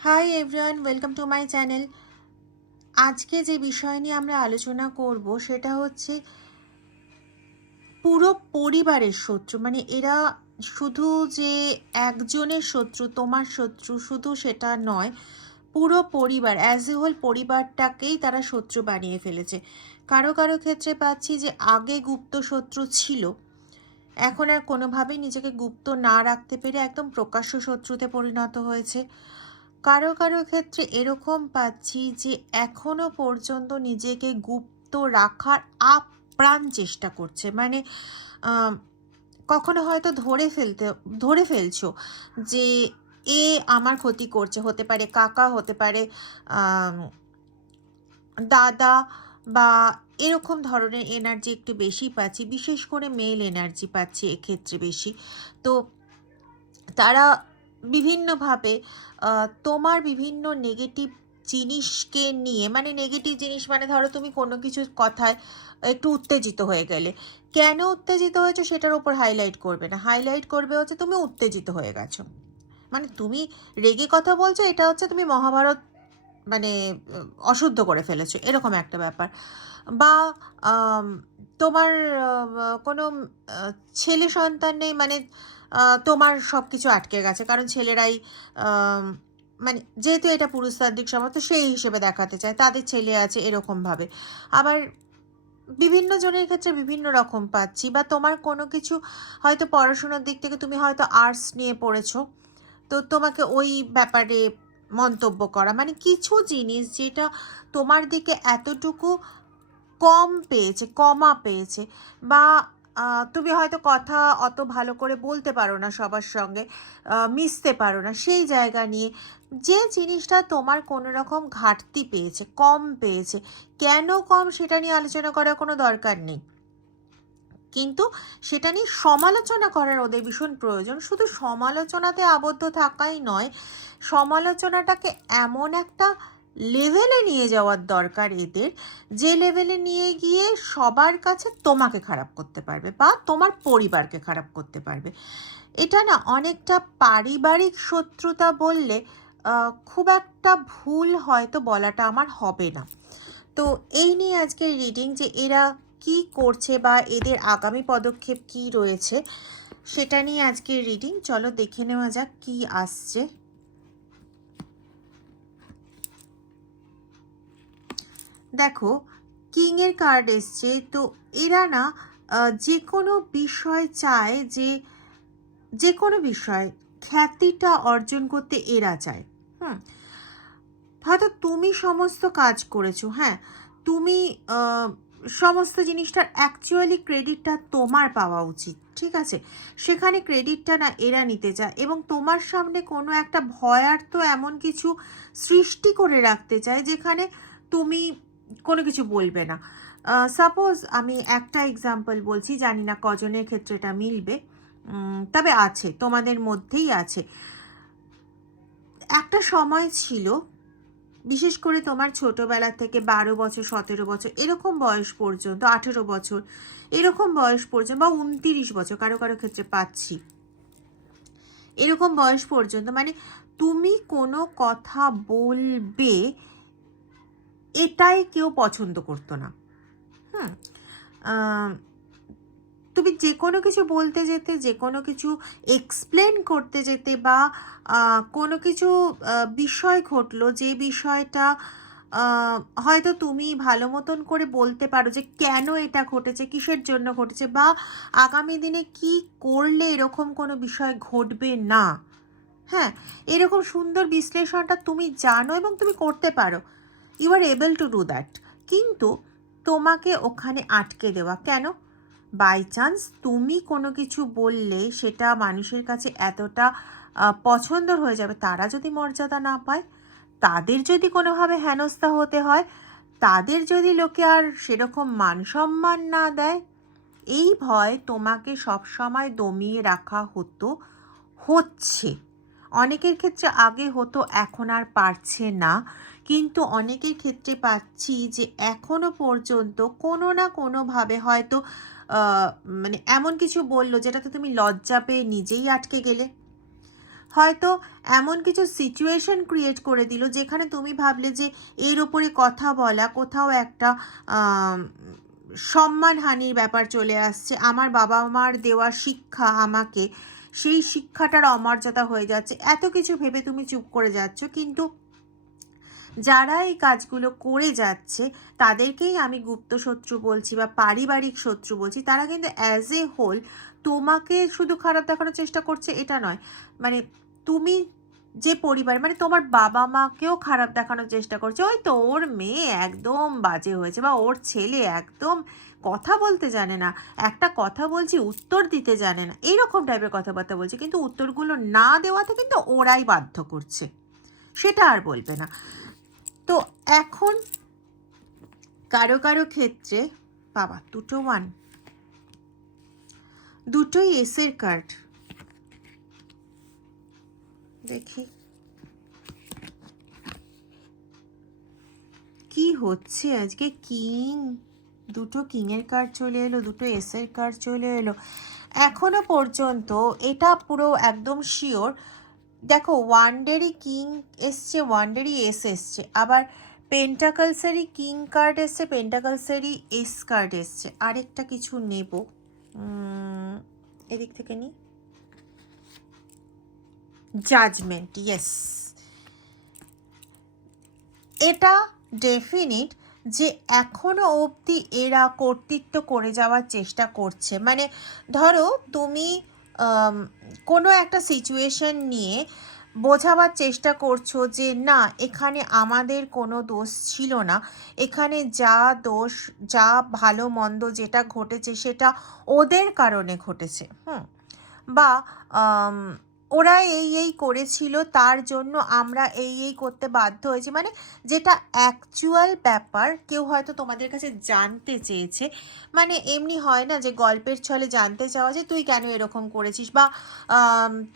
Hi everyone, welcome to my channel. আজকে যে বিষয় নিয়ে আমরা আলোচনা করব সেটা হচ্ছে পুরো পরিবারের শত্রু। মানে এরা শুধু যে একজনের শত্রু, তোমার শত্রু শুধু সেটা নয়, পুরো পরিবার অ্যাজ এ হোল পরিবারটাকেই তারা শত্রু বানিয়ে ফেলেছে। কারো কারো ক্ষেত্রে পাচ্ছি যে আগে গুপ্ত শত্রু ছিল, এখন আর কোনোভাবেই নিজেকে গুপ্ত না রাখতে পেরে একদম প্রকাশ্য শত্রুতে পরিণত হয়েছে। কারো কারো ক্ষেত্রে এরকম পাচ্ছি যে এখনো পর্যন্ত নিজেকে গুপ্ত রাখার আপ্রাণ চেষ্টা করছে। মানে আম, কখনো হয়তো ধরে ফেলছো যে এ আমার ক্ষতি করছে, হতে পারে কাকা, হতে পারে আম, দাদা, বা এরকম ধরনের এনার্জি একটু বেশি পাচ্ছি, বিশেষ করে মেল এনার্জি পাচ্ছি এক্ষেত্রে বেশি। তো তারা বিভিন্নভাবে তোমার বিভিন্ন নেগেটিভ জিনিসকে নিয়ে, মানে নেগেটিভ জিনিস মানে ধরো তুমি কোনো কিছু কথায় একটু উত্তেজিত হয়ে গেলে, কেন উত্তেজিত হয়েছো সেটার উপর হাইলাইট করবে না, হাইলাইট করবে হচ্ছে তুমি উত্তেজিত হয়ে গেছো। মানে তুমি রেগে কথা বলছো, এটা হচ্ছে তুমি মহাভারত মানে অশুদ্ধ করে ফেলেছো, এরকম একটা ব্যাপার। বা আম, তোমার কোনো আহ, ছেলে সন্তান নেই, মানে তোমার সব কিছু আটকে গেছে, কারণ ছেলেরাই আম, মানে যেহেতু এটা পুরুষতান্ত্রিক সমাজ, তো সেই হিসেবে দেখাতে চায় তাদের ছেলে আছে এরকমভাবে। আবার বিভিন্ন জনের ক্ষেত্রে বিভিন্ন রকম পাচ্ছি। বা তোমার কোনো কিছু হয়তো পড়াশোনার দিক থেকে তুমি হয়তো আর্টস নিয়ে পড়েছো, তো তোমাকে ওই ব্যাপারে মন্তব্য করা, মানে কিছু জিনিস যেটা তোমার দিকে এতটুকু কমা পেয়েছে, বা তুমি হয়তো কথা অত ভালো করে বলতে পারো না সবার সঙ্গে, মিশতে পারো না, সেই জায়গা নিয়ে যে জিনিসটা তোমার কোনো রকম ঘাটতি পেয়েছে, কম পেয়েছে, কেন কম সেটা নিয়ে আলোচনা করার কোনো দরকার নেই, কিন্তু সেটা নিয়ে সমালোচনা করার ওদের ভীষণ প্রয়োজন। শুধু সমালোচনাতে আবদ্ধ থাকাই নয়, সমালোচনাটাকে এমন একটা লেভেলে নিয়ে যাওয়ার দরকার এদের, যে লেভেলে নিয়ে গিয়ে সবার কাছে তোমাকে খারাপ করতে পারবে বা তোমার পরিবারকে খারাপ করতে পারবে। এটা না অনেকটা পারিবারিক শত্রুতা বললে খুব একটা ভুল হয়তো বলাটা আমার হবে না। তো এই নিয়ে আজকের রিডিং, যে এরা কি করছে বা এদের আগামী পদক্ষেপ কি রয়েছে সেটা নিয়ে আজকের রিডিং। চলো দেখে নেওয়া যাক কি আসছে। দেখো, কিংয়ের কার্ড এসছে। তো এরা না যে কোনো বিষয় চায়, যে কোনো বিষয় খ্যাতিটা অর্জন করতে এরা চায়। হুম, হয়তো তুমি সমস্ত কাজ করেছো, হ্যাঁ, তুমি সমস্ত জিনিসটার অ্যাকচুয়ালি ক্রেডিটটা তোমার পাওয়া উচিত, ঠিক আছে, সেখানে ক্রেডিটটা না এরা নিতে চায়, এবং তোমার সামনে কোনো একটা ভয়ার্থ এমন কিছু সৃষ্টি করে রাখতে চায় যেখানে তুমি কোনো কিছু বলবে না। সাপোজ আমি একটা এক্সাম্পল বলছি, জানি না কজনের ক্ষেত্রে এটা মিলবে, তবে আছে, তোমাদের মধ্যেই আছে। একটা সময় ছিল, বিশেষ করে তোমার ছোটোবেলা থেকে 12 বছর, 17 বছর এরকম বয়স পর্যন্ত, 18 বছর এরকম বয়স পর্যন্ত, বা 29 বছর কারো কারো ক্ষেত্রে পাচ্ছি, এরকম বয়স পর্যন্ত, মানে তুমি কোনো কথা বলবে এটাই কেউ পছন্দ করতো না। হুম, তুমি যে কোনো কিছু বলতে যেতে, যে কোনো কিছু এক্সপ্লেন করতে যেতে, বা কোনো কিছু বিষয় ঘটলো যে বিষয়টা হয়তো তুমি ভালো মতন করে বলতে পারো যে কেন এটা ঘটেছে, কিসের জন্য ঘটেছে, বা আগামী দিনে কি করলে এরকম কোনো বিষয় ঘটবে না, হ্যাঁ, এরকম সুন্দর বিশ্লেষণটা তুমি জানো এবং তুমি করতে পারো, you are able to do that. কিন্তু তোমাকে ওখানে আটকে দেওয়া কেন? বাই চান্স তুমি কোনো কিছু বললে সেটা মানুষের কাছে এতটা পছন্দ হয়ে যাবে, তারা যদি মর্যাদা না পায়, তাদের যদি কোনোভাবে হেনস্থা হতে হয়, তাদের যদি লোকে আর সেরকম মান সম্মান না দেয়, এই ভয় তোমাকে সবসময় দমিয়ে রাখা হচ্ছে। অনেকের ক্ষেত্রে আগে হতো, এখন আর পারছে না, কিন্তু অনেকের ক্ষেত্রে পাচ্ছি যে এখনো পর্যন্ত কোনো না কোনোভাবে হয়তো মানে এমন কিছু বললো যেটাতে তুমি লজ্জা পেয়ে নিজেই আটকে গেলে, হয়তো এমন কিছু সিচুয়েশন ক্রিয়েট করে দিল যেখানে তুমি ভাবলে যে এর ওপরে কথা বলা কোথাও একটা সম্মানহানির ব্যাপার চলে আসছে, আমার বাবা মার দেওয়া শিক্ষা আমাকে, সেই শিক্ষাটার অমর্যাদা হয়ে যাচ্ছে, এত কিছু ভেবে তুমি চুপ করে যাচ্ছ। কিন্তু যারা এই কাজগুলো করে যাচ্ছে তাদেরকেই আমি গুপ্ত শত্রু বলছি বা পারিবারিক শত্রু বলছি। তারা কিন্তু অ্যাজ এ হোল তোমাকে শুধু খারাপ দেখানোর চেষ্টা করছে এটা নয়, মানে তুমি যে পরিবার, মানে তোমার বাবা মাকেও খারাপ দেখানোর চেষ্টা করছে। ওই তো ওর মেয়ে একদম বাজে হয়েছে, বা ওর ছেলে একদম কথা বলতে জানে না, একটা কথা বলছি উত্তর দিতে জানে না, এইরকম টাইপের কথাবার্তা বলছে। কিন্তু উত্তরগুলো না দেওয়াতে কিন্তু ওরাই বাধ্য করছে, সেটা আর বলবে না। তো এখন কারো কারো ক্ষেত্রে বাবা দুটো ওয়ান, দুটোই এসের কার্ড। দেখি কি হচ্ছে আজকে। কিং, দুটো কিংয়ের কার্ড চলে এলো, দুটো এসের কার্ড চলে এলো। এখনো পর্যন্ত এটা পুরো একদম শিওর। দেখো ওয়ান্ডেরই কিং এসছে, ওয়ান্ডেরই এস এসছে, আবার পেন্টাকলসেরই কিং কার্ড এসছে, পেন্টাকলসেরই এস কার্ড এসছে। আরেকটা কিছু নেব, এদিক থেকে নি, জাজমেন্ট। ইয়েস, এটা ডেফিনিট যে এখনো অবধি এরা কর্তৃত্ব করে যাওয়ার চেষ্টা করছে। মানে ধরো তুমি কোনো একটা সিচুয়েশন নিয়ে বোঝাবার চেষ্টা করছো যে না এখানে আমাদের কোনো দোষ ছিল না, এখানে যা দোষ যা ভালো মন্দ যেটা ঘটেছে সেটা ওদের কারণে ঘটেছে, বা ওরা এই করেছিল তার জন্য আমরা এই করতে বাধ্য হয়েছি। মানে যেটা অ্যাকচুয়াল ব্যাপার কেউ হয়তো তোমাদের কাছে জানতে চেয়েছে, মানে এমনি হয় না যে গল্পের ছলে জানতে চাওয়া যে তুই কেন এরকম করেছিস, বা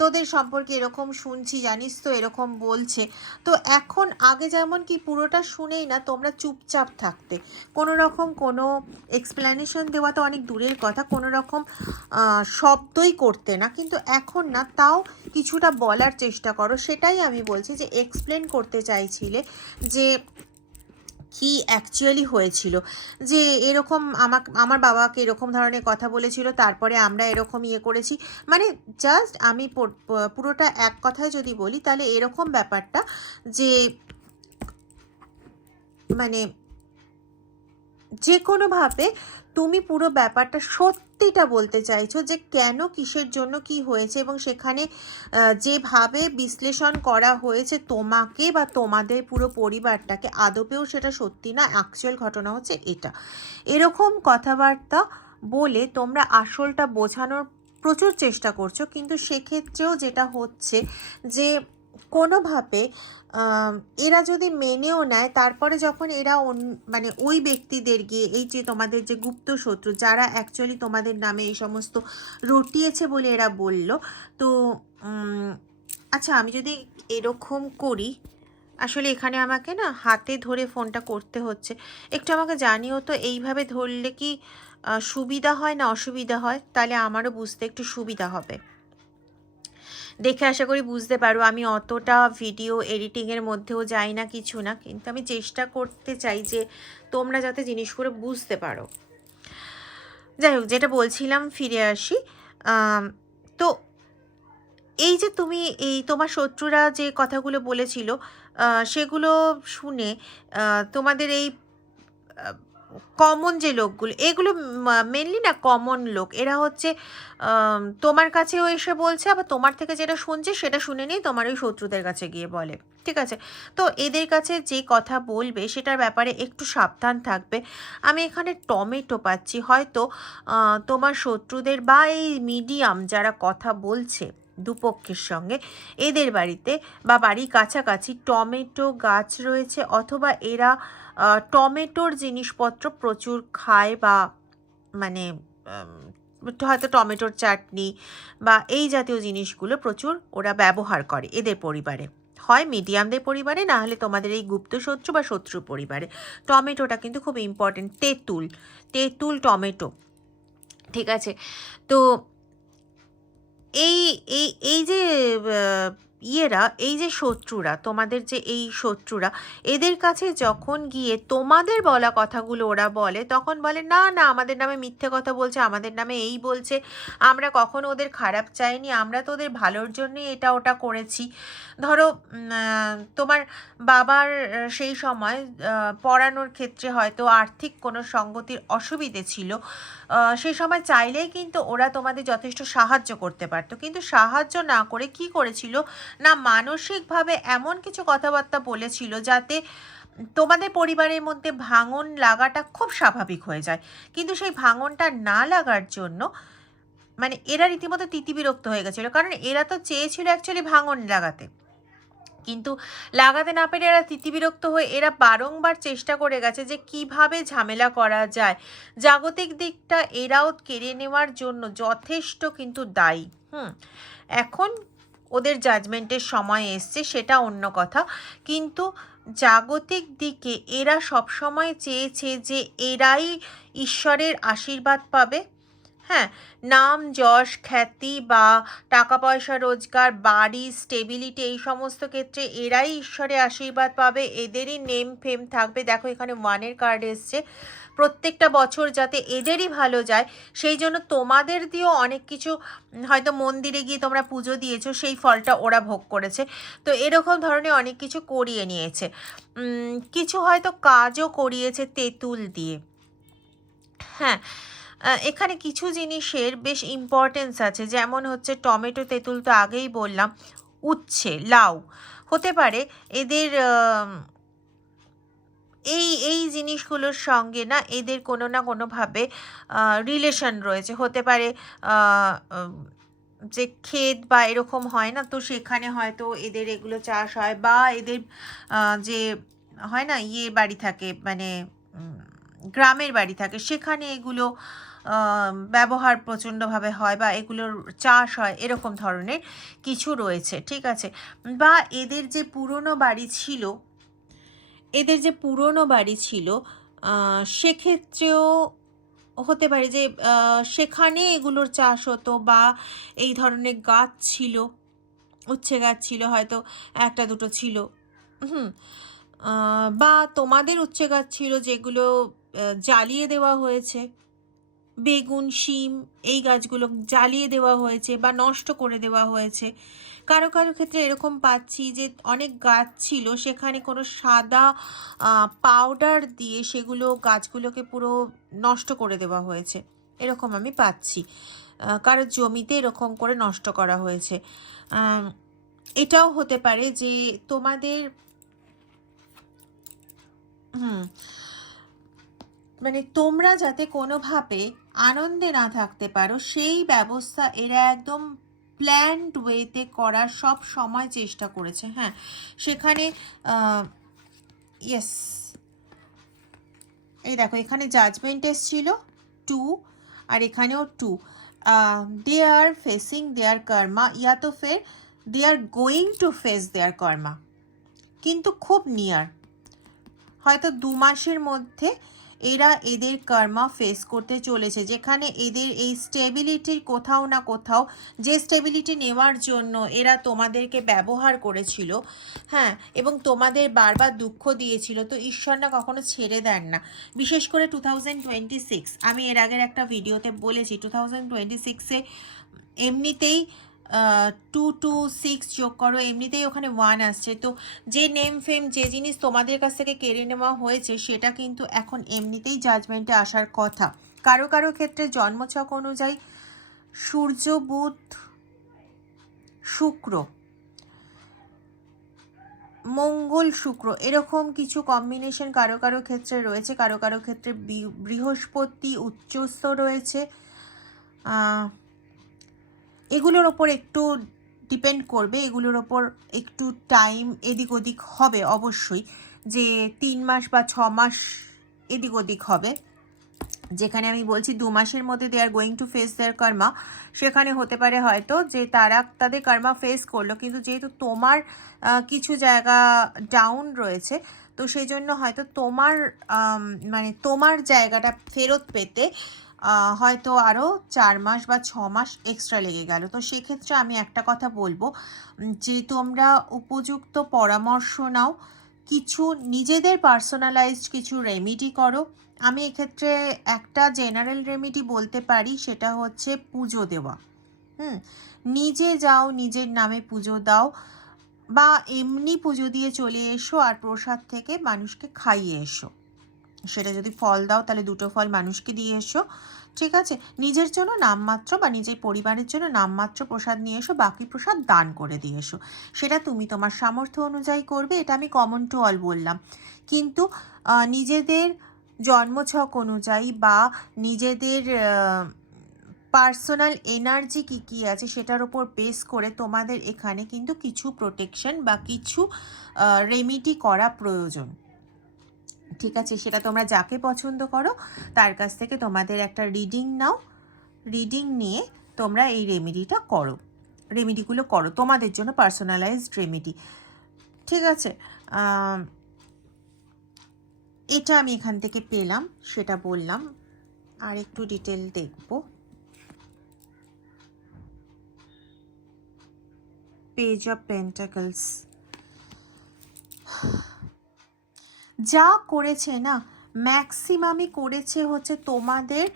তোদের সম্পর্কে এরকম শুনছি জানিস তো এরকম বলছে। তো এখন আগে যেমন কি পুরোটা শুনেই না তোমরা চুপচাপ থাকতে, কোনো রকম কোনো এক্সপ্লেনেশন দেওয়া তো অনেক দূরের কথা, কোনো রকম শব্দই করতে না, কিন্তু এখন না তাও কিছুটা বলার চেষ্টা করো। সেটাই আমি বলছি যে এক্সপ্লেন করতে চাইছিলে যে কি অ্যাকচুয়ালি হয়েছিল, যে এরকম আমার বাবাকে এরকম ধরনের কথা বলেছিল, তারপরে আমরা এরকম করেছি। মানে জাস্ট আমি পুরোটা এক কথায় যদি বলি তাহলে এরকম ব্যাপারটা যে মানে যে কোনোভাবে তুমি পুরো ব্যাপারটা সত্যিটা বলতে চাইছো যে কেন কিসের জন্য কি হয়েছে, এবং সেখানে যেভাবে বিশ্লেষণ করা হয়েছে তোমাকে বা তোমাদের পুরো পরিবারটাকে, আদপেও সেটা সত্যি না, অ্যাকচুয়াল ঘটনা হচ্ছে এটা। এরকম কথাবার্তা বলে তোমরা আসলটা বোঝানোর প্রচুর চেষ্টা করছো, কিন্তু সেক্ষেত্রেও যেটা হচ্ছে যে কোনোভাবে এরা যদি মেনেও নেয়, তারপরে যখন এরা মানে ওই ব্যক্তিদের গিয়ে, এই যে তোমাদের যে গুপ্ত শত্রু যারা অ্যাকচুয়ালি তোমাদের নামে এই সমস্ত রটিয়েছে বলে এরা বলল, তো আচ্ছা আমি যদি এরকম করি, আসলে এখানে আমাকে না হাতে ধরে ফোনটা করতে হচ্ছে, একটু আমাকে জানিও তো এইভাবে ধরলে কি সুবিধা হয় না অসুবিধা হয়, তাহলে আমারও বুঝতে একটু সুবিধা হবে। দেখে আশা করি বুঝতে পারো আমি অতটা ভিডিও এডিটিংয়ের মধ্যেও যাই না, কিছু না, কিন্তু আমি চেষ্টা করতে চাই যে তোমরা যাতে জিনিসগুলো বুঝতে পারো। যাই হোক, যেটা বলছিলাম ফিরে আসি। তো এই যে তুমি এই তোমার শত্রুরা যে কথাগুলো বলেছিল সেগুলো শুনে তোমাদের এই কমন যে লোকগুলো, এগুলো মেনলি না কমন লোক, এরা হচ্ছে তোমার কাছেও এসে বলছে, আবার তোমার থেকে যেটা শুনছে সেটা শুনে নিয়ে তোমার ওই শত্রুদের কাছে গিয়ে বলে, ঠিক আছে? তো এদের কাছে যে কথা বলবে সেটার ব্যাপারে একটু সাবধান থাকবে। আমি এখানে টমেটো পাচ্ছি, হয়তো তোমার শত্রুদের বা এই মিডিয়াম যারা কথা বলছে দুপক্ষের সঙ্গে, এদের বাড়িতে বা বাড়ির কাছাকাছি টমেটো গাছ রয়েছে, অথবা এরা টমেটোর জিনিসপত্র প্রচুর খায়, বা মানে হয়তো টমেটোর চাটনি বা এই জাতীয় জিনিসগুলো প্রচুর ওরা ব্যবহার করে এদের পরিবারে, হয় মিডিয়ামদের পরিবারে, না হলে তোমাদের এই গুপ্ত শত্রু বা শত্রু পরিবারে। টমেটোটা কিন্তু খুব ইম্পর্টেন্ট, তেঁতুল, তেঁতুল টমেটো, ঠিক আছে? তো এই এই এই যে ইয়েরা, এই যে শত্রুরা, তোমাদের যে এই শত্রুরা, এদের কাছে যখন গিয়ে তোমাদের বলা কথাগুলো ওরা বলে, তখন বলে না না আমাদের নামে মিথ্যে কথা বলছে, আমাদের নামে এই বলছে, আমরা কখনো ওদের খারাপ চাইনি, আমরা তো ওদের ভালোর জন্যই এটা ওটা করেছি। ধরো তোমার বাবার সেই সময় পড়ানোর ক্ষেত্রে হয়তো আর্থিক কোনো সঙ্গতির অসুবিধে ছিল, সেই সময় চাইলেই কিন্তু ওরা তোমাদের যথেষ্ট সাহায্য করতে পারতো, কিন্তু সাহায্য না করে কি করেছিল না মানসিকভাবে এমন কিছু কথাবার্তা বলেছিল যাতে তোমাদের পরিবারের মধ্যে ভাঙন লাগাটা খুব স্বাভাবিক হয়ে যায়। কিন্তু সেই ভাঙনটা না লাগার জন্য মানে এরা রীতিমতো তিতিবিরক্ত হয়ে গেছিলো, কারণ এরা তো চেয়েছিল অ্যাকচুয়ালি ভাঙন লাগাতে, কিন্তু লাগাতে না পেরে এরা তিতিবিরক্ত হয়ে এরা বারংবার চেষ্টা করে গেছে যে কিভাবে ঝামেলা করা যায়। জাগতিক দিকটা এরাও কেড়ে নেওয়ার জন্য যথেষ্ট কিন্তু দায়ী। এখন ওদের জাজমেন্টের সময় এসছে, সেটা অন্য কথা, কিন্তু জাগতিক দিকে এরা সবসময় চেয়েছে যে এরাই ঈশ্বরের আশীর্বাদ পাবে। হ্যাঁ, নাম যশ খ্যাতি বা টাকা পয়সা রোজগার বাড়ি স্টেবিলিটি এই সমস্ত ক্ষেত্রে এরাই ঈশ্বরের আশীর্বাদ পাবে, এদেরই নেম ফেম থাকবে। দেখো এখানে 1-এর কার্ড এসছে, প্রত্যেকটা বছর যাতে এদেরই ভালো যায় সেই জন্য তোমাদের দিয়েও অনেক কিছু, হয়তো মন্দিরে গিয়ে তোমরা পুজো দিয়েছো, সেই ফলটা ওরা ভোগ করেছে। তো এরকম ধরনের অনেক কিছু করিয়ে নিয়েছে, কিছু হয়তো কাজও করিয়েছে তেঁতুল দিয়ে। হ্যাঁ, এখানে কিছু জিনিসের বেশ ইম্পর্টেন্স আছে, যেমন হচ্ছে টমেটো তেঁতুল তো আগেই বললাম, উচ্ছে লাউ হতে পারে এদের এই এই জিনিসগুলোর সঙ্গে না এদের কোনো না কোনোভাবে রিলেশন রয়েছে। হতে পারে যে ক্ষেত বা এরকম হয় না, তো সেখানে হয়তো এদের এগুলো চাষ হয়, বা এদের যে হয় না ইয়ে বাড়ি থাকে মানে গ্রামের বাড়ি থাকে, সেখানে এগুলো ব্যবহার প্রচণ্ডভাবে হয় বা এগুলোর চাষ হয়, এরকম ধরনের কিছু রয়েছে, ঠিক আছে। বা এদের যে পুরনো বাড়ি ছিল, সেক্ষেত্রেও হতে পারে যে সেখানে এগুলোর চাষ হতো, বা এই ধরনের গাছ ছিল, উচ্ছে গাছ ছিল, হয়তো একটা দুটো ছিল। হুম বা তোমাদের উচ্ছে গাছ ছিল যেগুলো জ্বালিয়ে দেওয়া হয়েছে, বেগুন শিম এই গাছগুলো জ্বালিয়ে দেওয়া হয়েছে বা নষ্ট করে দেওয়া হয়েছে। কারো কারো ক্ষেত্রে এরকম পাচ্ছি যে অনেক গাছ ছিল, সেখানে কোনো সাদা পাউডার দিয়ে সেগুলো গাছগুলোকে পুরো নষ্ট করে দেওয়া হয়েছে, এরকম আমি পাচ্ছি। কারো জমিতে এরকম করে নষ্ট করা হয়েছে। এটাও হতে পারে যে তোমাদের মানে তোমরা যাতে কোনোভাবে আনন্দে না থাকতে পারো সেই ব্যবস্থা এরা একদম প্ল্যান্ড ওয়েতে করার সব সময় চেষ্টা করেছে। হ্যাঁ, সেখানে ইয়েস, এই দেখো এখানে জাজমেন্ট এসছিল 2, আর এখানেও 2। দে আর ফেসিং দেয়ার কর্মা, ইয়া তো ফের দে আর গোয়িং টু ফেস দেয়ার কর্মা, কিন্তু খুব নিয়ার, হয়তো 2 মাসের মধ্যে এরা এদের কর্মা ফেস করতে চলেছে, যেখানে এদের এই স্টেবিলিটির কোথাও না কোথাও, যে স্টেবিলিটি নেওয়ার জন্য এরা তোমাদেরকে ব্যবহার করেছিল, হ্যাঁ, এবং তোমাদের বারবার দুঃখ দিয়েছিল, তো ঈশ্বর না কখনো ছেড়ে দেন না। বিশেষ করে 2026, আমি এর আগের একটা ভিডিওতে বলেছি 2026-এ এমনিতেই 2 2 6 যোগ করো, এমনিতেই ওখানে 1 আসছে, তো যে নেম ফেম যে জিনিস তোমাদের কাছ থেকে কেড়ে নেওয়া হয়েছে সেটা কিন্তু এখন এমনিতেই জাজমেন্টে আসার কথা। কারো কারো ক্ষেত্রে জন্মছক অনুযায়ী সূর্য বুধ শুক্র মঙ্গল শুক্র এরকম কিছু কম্বিনেশন কারো কারো ক্ষেত্রে রয়েছে, কারো কারো ক্ষেত্রে বৃহস্পতি উচ্চস্থ রয়েছে। এগুলোর ওপর একটু ডিপেন্ড করবে, এগুলোর ওপর একটু টাইম এদিক ওদিক হবে অবশ্যই, যে 3 মাস বা 6 মাস এদিক ওদিক হবে। যেখানে আমি বলছি 2 মাসের মধ্যে দে আর গোয়িং টু ফেস দেয়ার কর্মা, সেখানে হতে পারে হয়তো যে তারা তাদের কর্মা ফেস করলো, কিন্তু যেহেতু তোমার কিছু জায়গা ডাউন রয়েছে, তো সেই জন্য হয়তো তোমার মানে তোমার জায়গাটা ফেরত পেতে হয়তো আরও 4 মাস বা 6 মাস এক্সট্রা লেগে গেল। তো সেক্ষেত্রে আমি একটা কথা বলবো, যে তোমরা উপযুক্ত পরামর্শ নাও, কিছু নিজেদের পার্সোনালাইজড কিছু রেমেডি করো। আমি এক্ষেত্রে একটা জেনারেল রেমেডি বলতে পারি, সেটা হচ্ছে পুজো দেওয়া। হুম, নিজে যাও, নিজের নামে পুজো দাও, বা এমনি পুজো দিয়ে চলে এসো আর প্রসাদ থেকে মানুষকে খাইয়ে এসো। সেটা যদি ফল দাও তাহলে 2টো ফল মানুষকে দিয়ে এসো, ঠিক আছে? নিজের জন্য নামমাত্র বা নিজের পরিবারের জন্য নামমাত্র প্রসাদ নিয়ে এসো, বাকি প্রসাদ দান করে দিয়ে এসো। সেটা তুমি তোমার সামর্থ্য অনুযায়ী করবে, এটা আমি কমন টু অল বললাম। কিন্তু নিজেদের জন্মছক অনুযায়ী বা নিজেদের পার্সোনাল এনার্জি কী আছে সেটার ওপর বেস করে তোমাদের এখানে কিন্তু কিছু প্রোটেকশন বা কিছু রেমেডি করা প্রয়োজন, ঠিক আছে? সেটা তোমরা যাকে পছন্দ করো তার কাছ থেকে তোমাদের একটা রিডিং নাও, রিডিং নিয়ে তোমরা এই রেমেডিগুলো করো তোমাদের জন্য, পার্সোনালাইজড রেমেডি, ঠিক আছে? এটা আমি এখান থেকে পেলাম, সেটা বললাম। আর একটু ডিটেল দেখব। পেজ অফ পেন্টাকলস যা করেছে না, ম্যাক্সিমামই করেছে হচ্ছে তোমাদের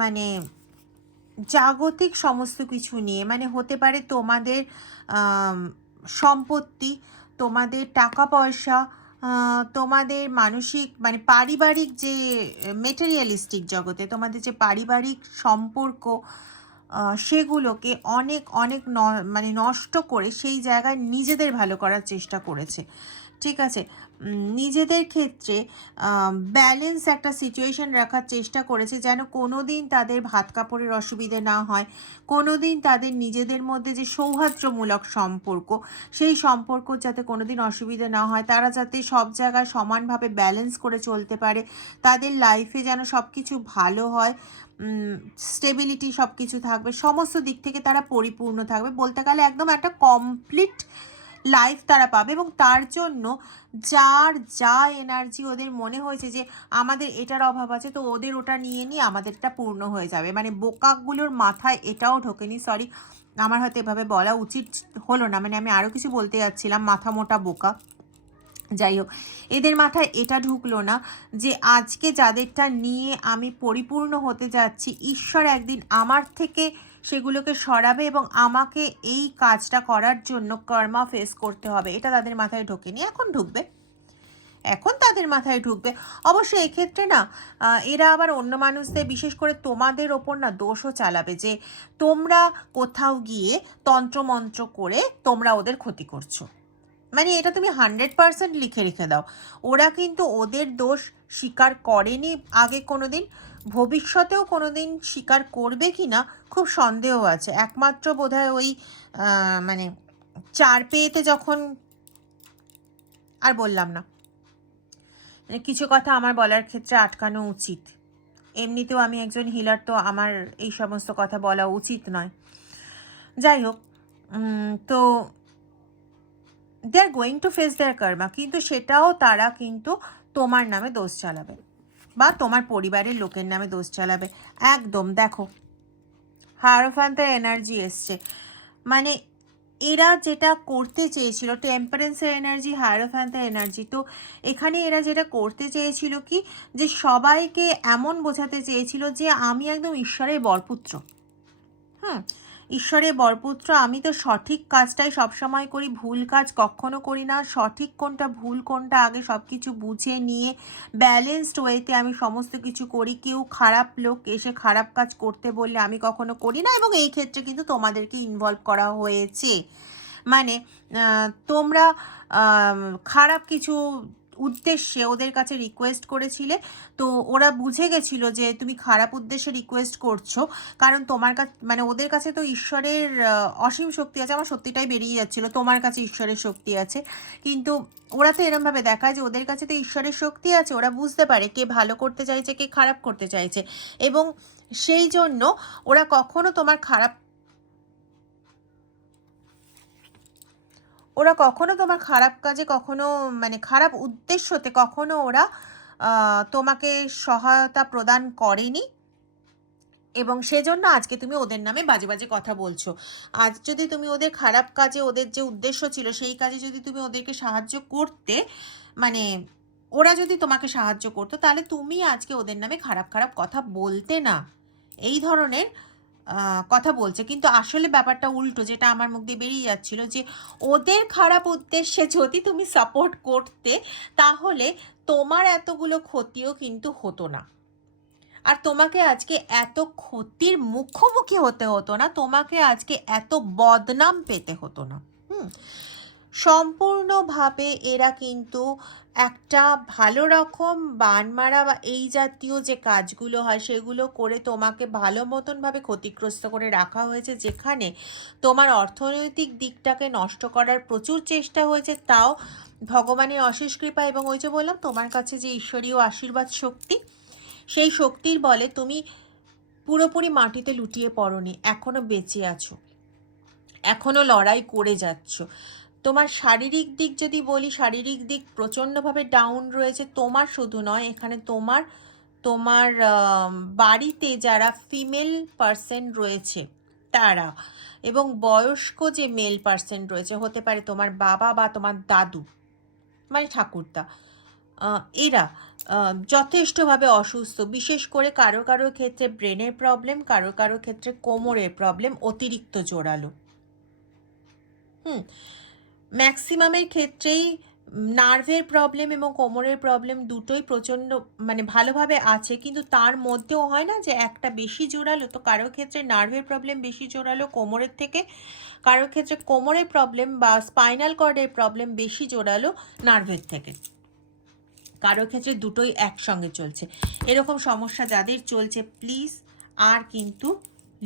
মানে জাগতিক সমস্ত কিছু নিয়ে, মানে হতে পারে তোমাদের সম্পত্তি, তোমাদের টাকা পয়সা, তোমাদের মানসিক মানে পারিবারিক যে মেটেরিয়ালিস্টিক জগতে তোমাদের যে পারিবারিক সম্পর্ক, সেগুলোকে অনেক অনেক মানে নষ্ট করে সেই জায়গায় নিজেদের ভালো করার চেষ্টা করেছে, ঠিক আছে? নিজেদের ক্ষেত্রে ব্যালেন্স একটা সিচুয়েশন রাখার চেষ্টা করেছে, যেন কোনো দিন তাদের ভাত কাপড়ের অসুবিধে না হয়, কোনো দিন তাদের নিজেদের মধ্যে যে সৌহার্দ্যমূলক সম্পর্ক, সেই সম্পর্ক যাতে কোনো দিন অসুবিধে না হয়, তারা যাতে সব জায়গায় সমানভাবে ব্যালেন্স করে চলতে পারে, তাদের লাইফে যেন সব কিছু ভালো হয়, স্টেবিলিটি সব কিছু থাকবে, সমস্ত দিক থেকে তারা পরিপূর্ণ থাকবে, বলতে গেলে একদম একটা কমপ্লিট লাইফ তারা পাবে। এবং তার জন্য যার যা এনার্জি ওদের মনে হয়েছে যে আমাদের এটার অভাব আছে, তো ওদের ওটা নিয়ে নিয়ে আমাদেরটা পূর্ণ হয়ে যাবে, মানে বোকাগুলোর মাথায় এটাও ঢোকেনি, সরি আমার হয়তো এভাবে বলা উচিত হলো না, মানে আমি আরও কিছু বলতে যাচ্ছিলাম, মাথা মোটা বোকা, যাই হোক, এদের মাথায় এটা ঢুকলো না যে আজকে যাদেরটা নিয়ে আমি পরিপূর্ণ হতে যাচ্ছি, ঈশ্বর একদিন আমার থেকে সেগুলোকে সরাবে এবং আমাকে এই কাজটা করার জন্য কর্মা ফেস করতে হবে, এটা তাদের মাথায় ঢোকেনি, এখন ঢুকবে, এখন তাদের মাথায় ঢুকবে। অবশ্য এক্ষেত্রে না এরা আবার অন্য মানুষদের, বিশেষ করে তোমাদের ওপর না দোষও চালাবে যে তোমরা কোথাও গিয়ে তন্ত্রমন্ত্র করে তোমরা ওদের ক্ষতি করছো, মানে এটা তুমি 100% লিখে রেখে দাও। ওরা কিন্তু ওদের দোষ স্বীকার করেনি আগে কোনো দিন, ভবিষ্যতেও কোনো দিন স্বীকার করবে কি না খুব সন্দেহ আছে। একমাত্র বোধহয় ওই মানে 4 পেয়েতে যখন, আর বললাম না, মানে কিছু কথা আমার বলার ক্ষেত্রে আটকানো উচিত, এমনিতেও আমি একজন হিলার, তো আমার এই সমস্ত কথা বলা উচিত নয়। যাই হোক, তো দে আর গোয়িং টু ফেস দেয়ার কর্মা, কিন্তু সেটাও তারা কিন্তু তোমার নামে দোষ চালাবে বা তোমার পরিবারের লোকের নামে দোষ চালাবে। একদম দেখো, হায়ারোফ্যান্টের এনার্জি এসছে, মানে এরা যেটা করতে চেয়েছিল, টেম্পারেন্সের এনার্জি, হায়ারোফ্যান্টের এনার্জি, তো এখানে এরা যেটা করতে চেয়েছিল কি, যে সবাইকে এমন বোঝাতে চেয়েছিল যে আমি একদম ঈশ্বরের বরপুত্র, হুম, ঈশ্বরের বরপুত্র, আমি তো সঠিক কাজটাই সবসময় করি, ভুল কাজ কখনো করি না, সঠিক কোনটা ভুল কোনটা আগে সব কিছু বুঝে নিয়ে ব্যালেন্সড ওয়েতে আমি সমস্ত কিছু করি, কেউ খারাপ লোক এসে খারাপ কাজ করতে বললে আমি কখনো করি না, এবং এই ক্ষেত্রে কিন্তু তোমাদেরকে ইনভলভ করা হয়েছে, মানে তোমরা খারাপ কিছু উদ্দেশ্যে ওদের কাছে রিকোয়েস্ট করেছিলে, তো ওরা বুঝে গেছিলো যে তুমি খারাপ উদ্দেশ্যে রিকোয়েস্ট করছো, কারণ তোমার কাছে মানে ওদের কাছে তো ঈশ্বরের অসীম শক্তি আছে, আমার সত্যিটাই বেরিয়ে যাচ্ছিলো, তোমার কাছে ঈশ্বরের শক্তি আছে, কিন্তু ওরা তো এরমভাবে দেখায় যে ওদের কাছে তো ঈশ্বরের শক্তি আছে, ওরা বুঝতে পারে কে ভালো করতে চাইছে কে খারাপ করতে চাইছে, এবং সেই জন্য ওরা কখনো তোমার খারাপ কাজে, কখনো মানে খারাপ উদ্দেশ্যতে কখনো ওরা তোমাকে সহায়তা প্রদান করেনি, এবং সেজন্য আজকে তুমি ওদের নামে বাজে বাজে কথা বলছো। আজ যদি তুমি ওদের খারাপ কাজে, ওদের যে উদ্দেশ্য ছিল সেই কাজে যদি তুমি ওদেরকে সাহায্য করতে, মানে ওরা যদি তোমাকে সাহায্য করতো, তাহলে তুমি আজকে ওদের নামে খারাপ খারাপ কথা বলতে না। এই ধরনের কথা বলছে, কিন্তু আসলে ব্যাপারটা উল্টো, যেটা আমার মুখ দিয়ে বেরিয়ে যাচ্ছিল, যে ওদের খারাপ উদ্দেশ্যে যদি তুমি সাপোর্ট করতে, তাহলে তোমার এতগুলো ক্ষতিও কিন্তু হতো না, আর তোমাকে আজকে এত ক্ষতির মুখোমুখি হতে হতো না, তোমাকে আজকে এত বদনাম পেতে হতো না। সম্পূর্ণভাবে এরা কিন্তু একটা ভালো রকম বান মারা বা এই জাতীয় যে কাজগুলো হয় সেগুলো করে তোমাকে ভালো মতনভাবে ক্ষতিগ্রস্ত করে রাখা হয়েছে, যেখানে তোমার অর্থনৈতিক দিকটাকে নষ্ট করার প্রচুর চেষ্টা হয়েছে, তাও ভগবানের অশেষ কৃপা এবং ওই যে বললাম তোমার কাছে যে ঈশ্বরীয় আশীর্বাদ শক্তি, সেই শক্তির বলে তুমি পুরোপুরি মাটিতে লুটিয়ে পড়োনি, এখনও বেঁচে আছো, এখনও লড়াই করে যাচ্ছ। তোমার শারীরিক দিক যদি বলি, শারীরিক দিক প্রচণ্ডভাবে ডাউন রয়েছে। তোমার শুধু নয়, এখানে তোমার তোমার বাড়িতে যারা ফিমেল পার্সন রয়েছে তারা, এবং বয়স্ক যে মেল পার্সন রয়েছে, হতে পারে তোমার বাবা বা তোমার দাদু, মানে ঠাকুরদা, এরা যথেষ্টভাবে অসুস্থ। বিশেষ করে কারো কারো ক্ষেত্রে ব্রেনের প্রবলেম, কারো কারো ক্ষেত্রে কোমরের প্রবলেম অতিরিক্ত জোরালো। ম্যাক্সিমামের ক্ষেত্রেই নার্ভের প্রবলেম এবং কোমরের প্রবলেম দুটোই প্রচণ্ড মানে ভালোভাবে আছে, কিন্তু তার মধ্যেও হয় না যে একটা বেশি জোরালো, তো কারো ক্ষেত্রে নার্ভের প্রবলেম বেশি জোরালো কোমরের থেকে, কারো ক্ষেত্রে কোমরের প্রবলেম বা স্পাইনাল কর্ডের প্রবলেম বেশি জোরালো নার্ভের থেকে, কারো ক্ষেত্রে দুটোই একসঙ্গে চলছে। এরকম সমস্যা যাদের চলছে, প্লিজ আর কিন্তু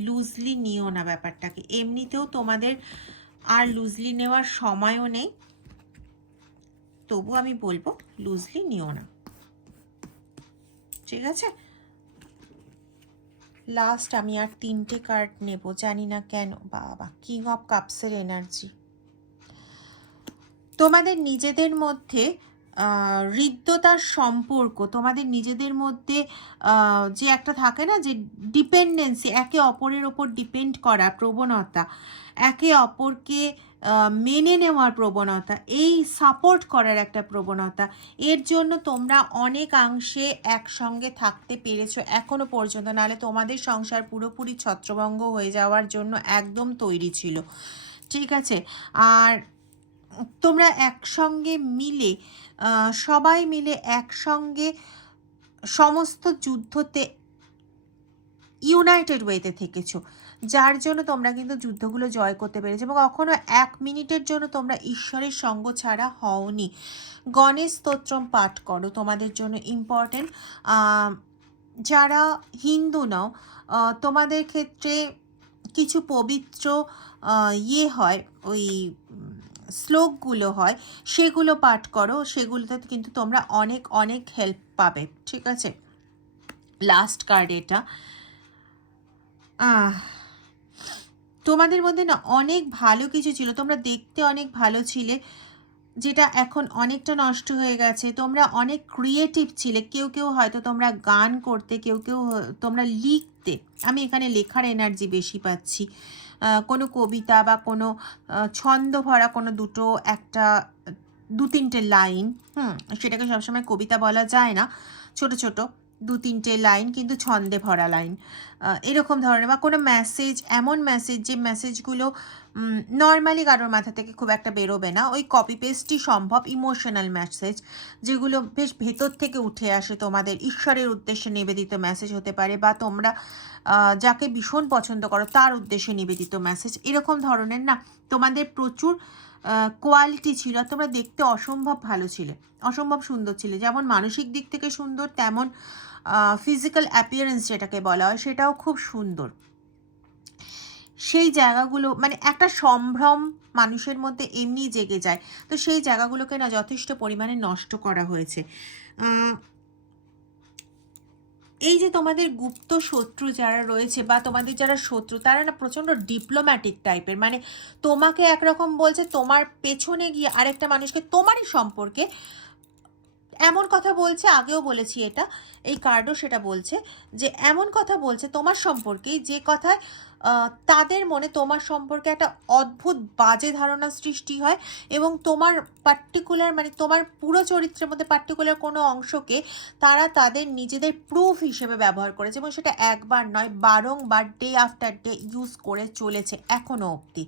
লুজলি নিও না ব্যাপারটাকে। এমনিতেও তোমাদের আর লুজলি নেওয়ার সময়ও নেই, তবু আমি বলবো লুজলি নিও না, ঠিক আছে? লাস্ট আমি আর 3টে কার্ড নেব, জানি না কেন। বাবা, কিং অফ কাপসের এনার্জি। তোমাদের নিজেদের মধ্যে হৃদ্যতার সম্পর্ক, তোমাদের নিজেদের মধ্যে যে একটা থাকে না যে ডিপেন্ডেন্সি, একে অপরের ওপর ডিপেন্ড করা প্রবণতা, একে অপরকে মেনে নেওয়ার প্রবণতা, এই সাপোর্ট করার একটা প্রবণতা, এর জন্য তোমরা অনেকাংশে একসঙ্গে থাকতে পেরেছো এখনো পর্যন্ত, নাহলে তোমাদের সংসার পুরোপুরি ছত্রভঙ্গ হয়ে যাওয়ার জন্য একদম তৈরি ছিল, ঠিক আছে? আর তোমরা একসঙ্গে মিলে সবাই মিলে একসঙ্গে সমস্ত যুদ্ধতে ইউনাইটেড ওয়েতে থেকেছো, যার জন্য তোমরা কিন্তু যুদ্ধগুলো জয় করতে পেরেছো, এবং কখনো 1 মিনিটের জন্য তোমরা ঈশ্বরের সঙ্গ ছাড়া হওনি। গণেশ স্তোত্রম পাঠ করো, তোমাদের জন্য ইম্পর্টেন্ট। যারা হিন্দু নও, তোমাদের ক্ষেত্রে কিছু পবিত্র হয়, ওই শ্লোকগুলো হয়, সেগুলো পাঠ করো, সেগুলোতে কিন্তু তোমরা অনেক অনেক হেল্প পাবে, ঠিক আছে? লাস্ট কার্ড এটা। তোমাদের মধ্যে না অনেক ভালো কিছু ছিল, তোমরা দেখতে অনেক ভালো ছিলে, যেটা এখন অনেকটা নষ্ট হয়ে গেছে। তোমরা অনেক ক্রিয়েটিভ ছিলে, কেউ কেউ হয়তো তোমরা গান করতে, কেউ কেউ তোমরা লিখতে, আমি এখানে লেখার এনার্জি বেশি পাচ্ছি, কোনো কবিতা বা কোনো ছন্দ ভরা কোনো দুটো একটা 2-3টে লাইন, সেটাকে সবসময় কবিতা বলা যায় না, ছোট ছোট 2-3টে লাইন কিন্তু ছন্দে ভরা লাইন, এরকম ধরনের, বা কোনো মেসেজ, এমন মেসেজ যে মেসেজগুলো নর্মালি কারোর মাথা থেকে খুব একটা বেরোবে না, ওই কপি পেস্টই সম্ভব, ইমোশনাল মেসেজ যেগুলো বেশ ভেতর থেকে উঠে আসে, তোমাদের ঈশ্বরের উদ্দেশ্যে নিবেদিত মেসেজ হতে পারে, বা তোমরা যাকে ভীষণ পছন্দ করো তার উদ্দেশ্যে নিবেদিত মেসেজ, এরকম ধরনের না তোমাদের প্রচুর কোয়ালিটি ছিল। তোমরা দেখতে অসম্ভব ভালো ছিলে, অসম্ভব সুন্দর ছিলে, যেমন মানসিক দিক থেকে সুন্দর, তেমন ফিজিক্যাল অ্যাপিয়ারেন্স যেটাকে বলা হয় সেটাও খুব সুন্দর। সেই জায়গাগুলো মানে একটা সম্ভ্রম মানুষের মধ্যে এমনি জেগে যায়, তো সেই জায়গাগুলোকে না যথেষ্ট পরিমাণে নষ্ট করা হয়েছে। এই যে তোমাদের গুপ্ত শত্রু যারা রয়েছে, বা তোমাদের যারা শত্রু, তারা না প্রচণ্ড ডিপ্লোম্যাটিক টাইপের, মানে তোমাকে একরকম বলছে, তোমার পেছনে গিয়ে আরেকটা মানুষকে তোমারই সম্পর্কে এমন কথা বলছে, আগেও বলেছি এটা, এই কার্ডও সেটা বলছে, যে এমন কথা বলছে তোমার সম্পর্কেই যে কথায় তাদের মনে তোমার সম্পর্কে একটা অদ্ভুত বাজে ধারণা সৃষ্টি হয়, এবং তোমার পার্টিকুলার মানে তোমার পুরো চরিত্রের মধ্যে পার্টিকুলার কোনো অংশকে তারা তাদের নিজেদের প্রুফ হিসেবে ব্যবহার করেছে, এবং সেটা একবার নয়, বারংবার ডে আফটার ডে ইউজ করে চলেছে এখনো অবধি।